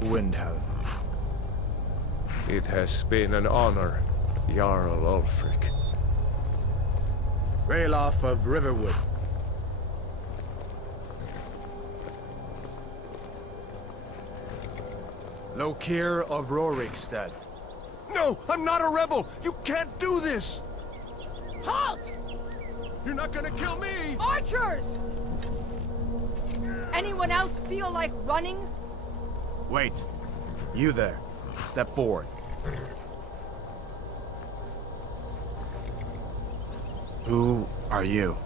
Windhelm. It has been an honor, Jarl Ulfric. Ralof of Riverwood. Lokir of Rorikstead. No, I'm not a rebel! You can't do this! Halt! You're not gonna kill me! Archers! Anyone else feel like running? Wait. You there. Step forward. Who are you?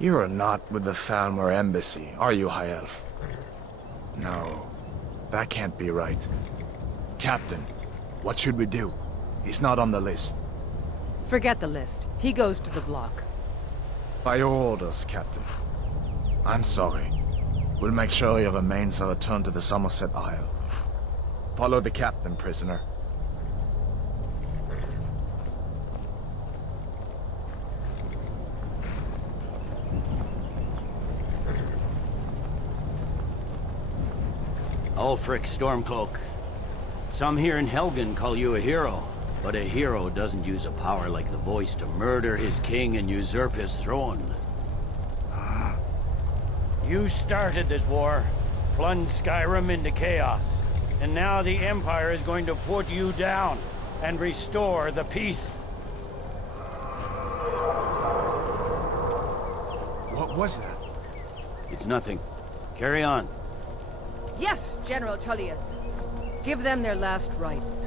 You are not with the Thalmor embassy, are you, High Elf? No, that can't be right. Captain, what should we do? He's not on the list. Forget the list. He goes to the block. By your orders, Captain. I'm sorry. We'll make sure your remains are returned to the Somerset Isle. Follow the captain, prisoner. Ulfric Stormcloak. Some here in Helgen call you a hero, but a hero doesn't use a power like the voice to murder his king and usurp his throne. You started this war, plunged Skyrim into chaos, and now the Empire is going to put you down and restore the peace. What was that? It's nothing. Carry on. Yes, General Tullius. Give them their last rites.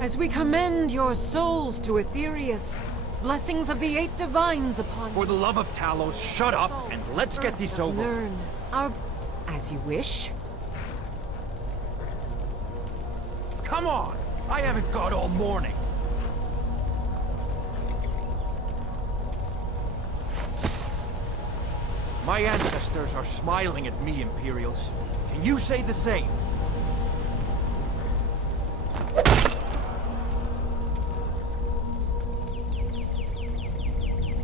As we commend your souls to Aetherius, blessings of the 8 divines upon For the love of Talos, shut up and let's get this over. Learn our... as you wish. Come on! I haven't got all morning. My ancestors are smiling at me, Imperials. Can you say the same?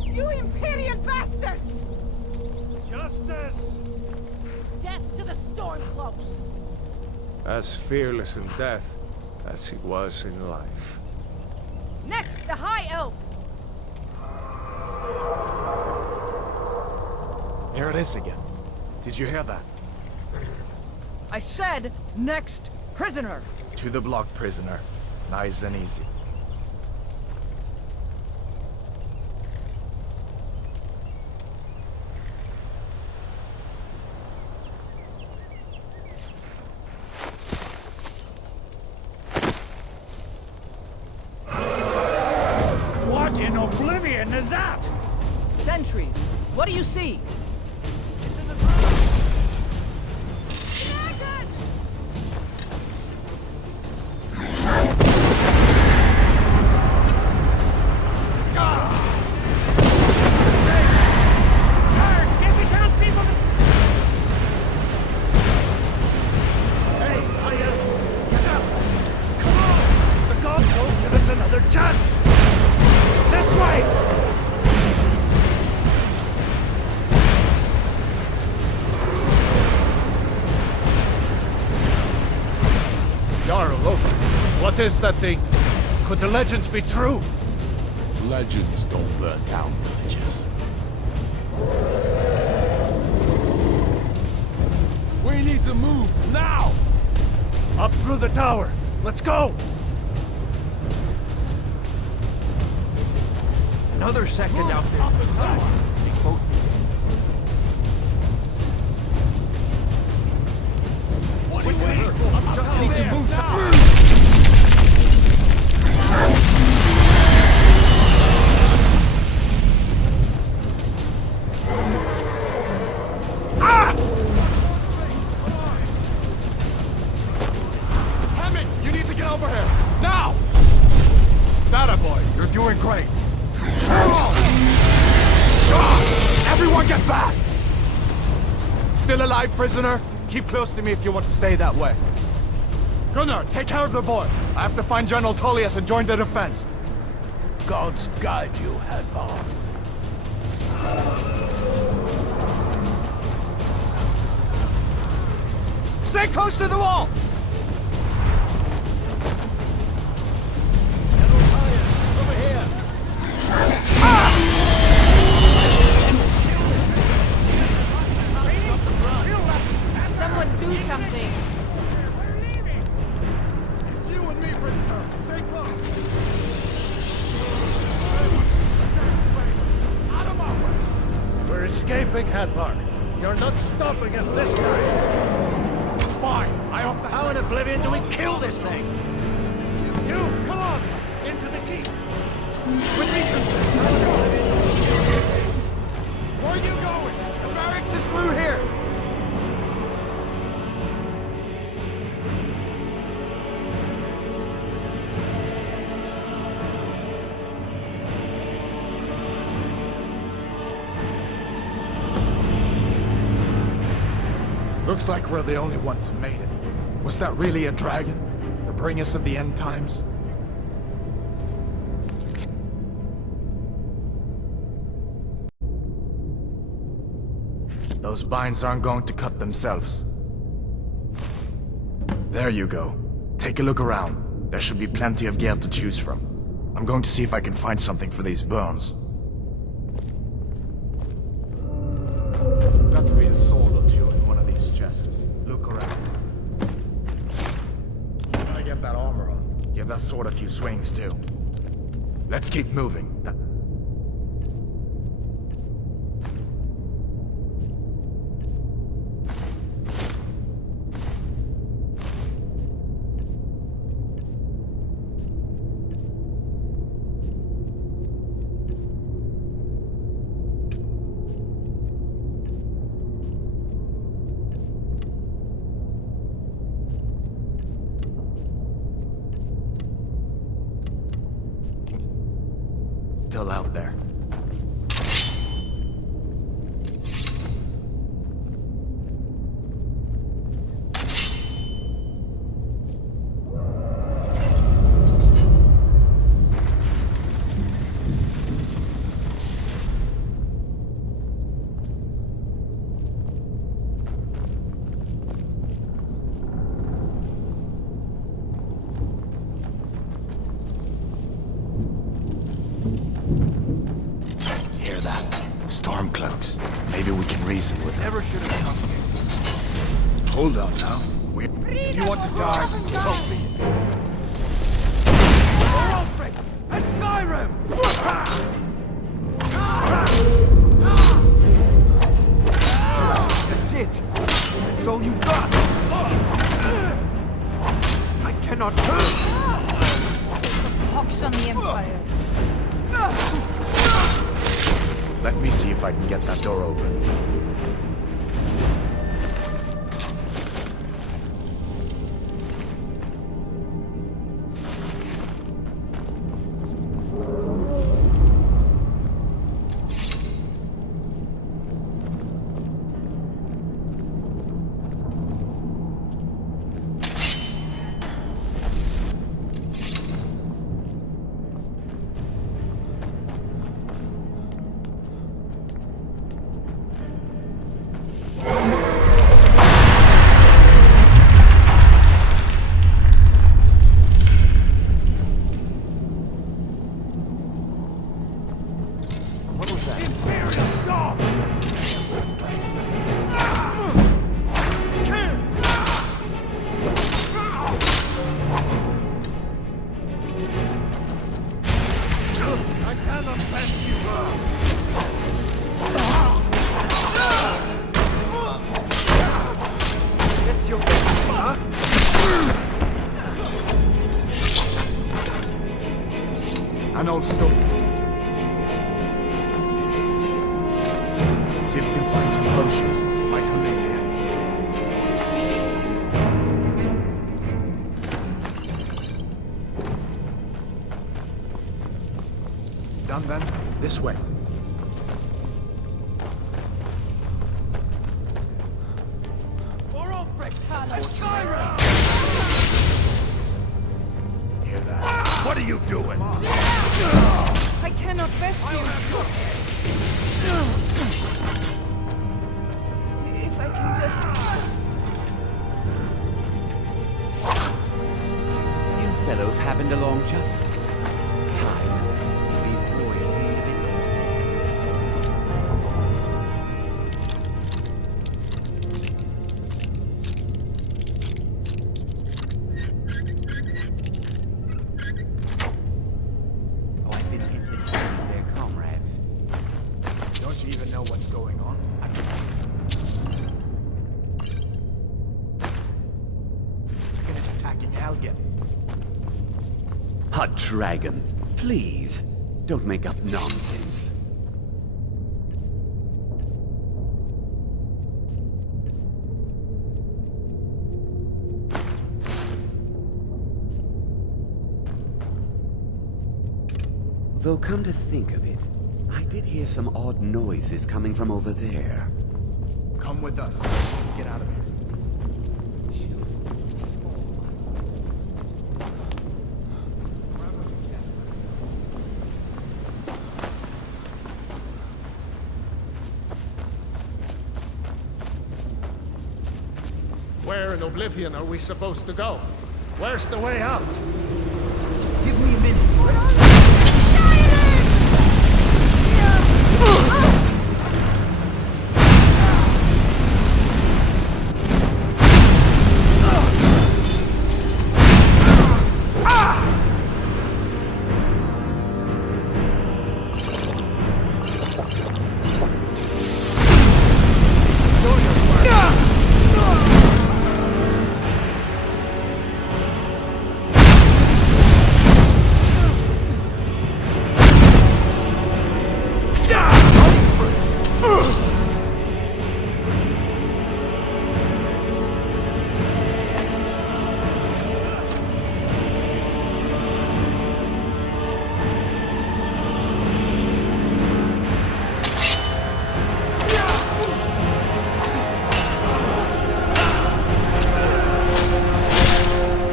You Imperial bastards! Justice! Death to the Stormcloaks! As fearless in death as he was in life. Next, the High Elf! There it is again. Did you hear that? I said, next prisoner! To the block, prisoner. Nice and easy. What in oblivion is that? Sentries, what do you see? Jarl Ulfric, what is that thing? Could the legends be true? Legends don't burn down villages. We need to move, now! Up through the tower. Let's go! Another second out there. They both What are you waiting for? I'm just need to move some. Hammond, you need to get over here! Now! That boy, you're doing great. Everyone get back! Still alive, prisoner? Keep close to me if you want to stay that way. Gunnar, take care of the boy. I have to find General Tullius and join the defense. Gods guide you, Hadvar. Stay close to the wall! Over here. Someone do something! It's you and me, prisoner. Stay close. Out of my way! We're escaping, Hadvar. You're not stopping us this time. Fine. I hope the How in oblivion do we kill this thing? You, come on! Into the keep! With me, prisoner. Where are you going? The barracks is through here. Looks like we're the only ones who made it. Was that really a dragon? To bring us of the end times? Those binds aren't going to cut themselves. There you go. Take a look around. There should be plenty of gear to choose from. I'm going to see if I can find something for these burns. Got to be a sword or two in one of these chests. Look around. Gotta get that armor on. Give that sword a few swings, too. Let's keep moving. Still out there. Hear that? Stormcloaks. Maybe we can reason with them. Never should have come here. Hold on now. If you want to die, so be it. Ulfric! And Skyrim! That's it. That's all you've got. I cannot. Pox on the Empire. Let me see if I can get that door open. An old stone. See if we can find some potions. Might come in here. Done then? This way. For Ulfric! And Skyrim! Hear that? What are you doing? I cannot best you. If I can just... You fellows happened along just in time. These boys seem to be I've been entertaining their comrades. Don't you even know what's going on? Dragon is attacking Helgen. A dragon. Please, don't make up nonsense. Though come to think of it, I did hear some odd noises coming from over there. Come with us. Get out of here. Where in Oblivion are we supposed to go? Where's the way out? Give me a minute.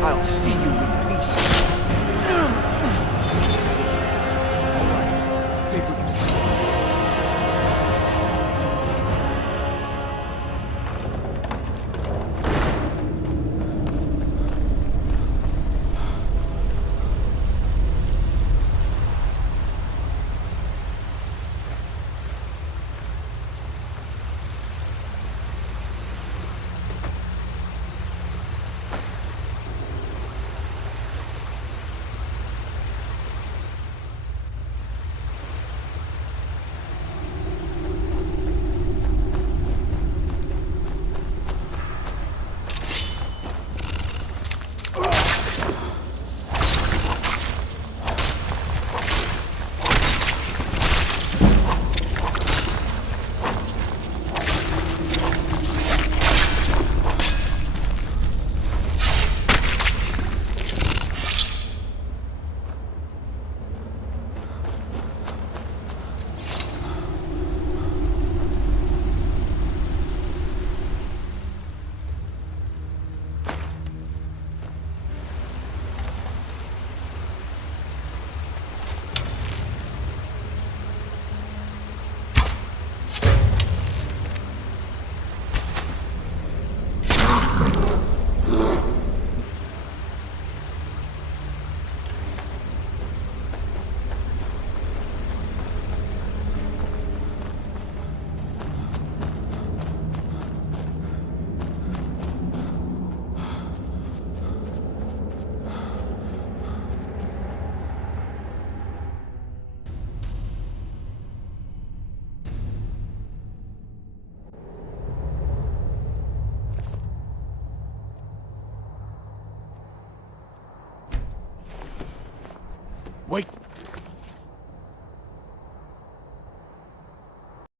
I'll see you in pieces. Let's see if we can see. Wait!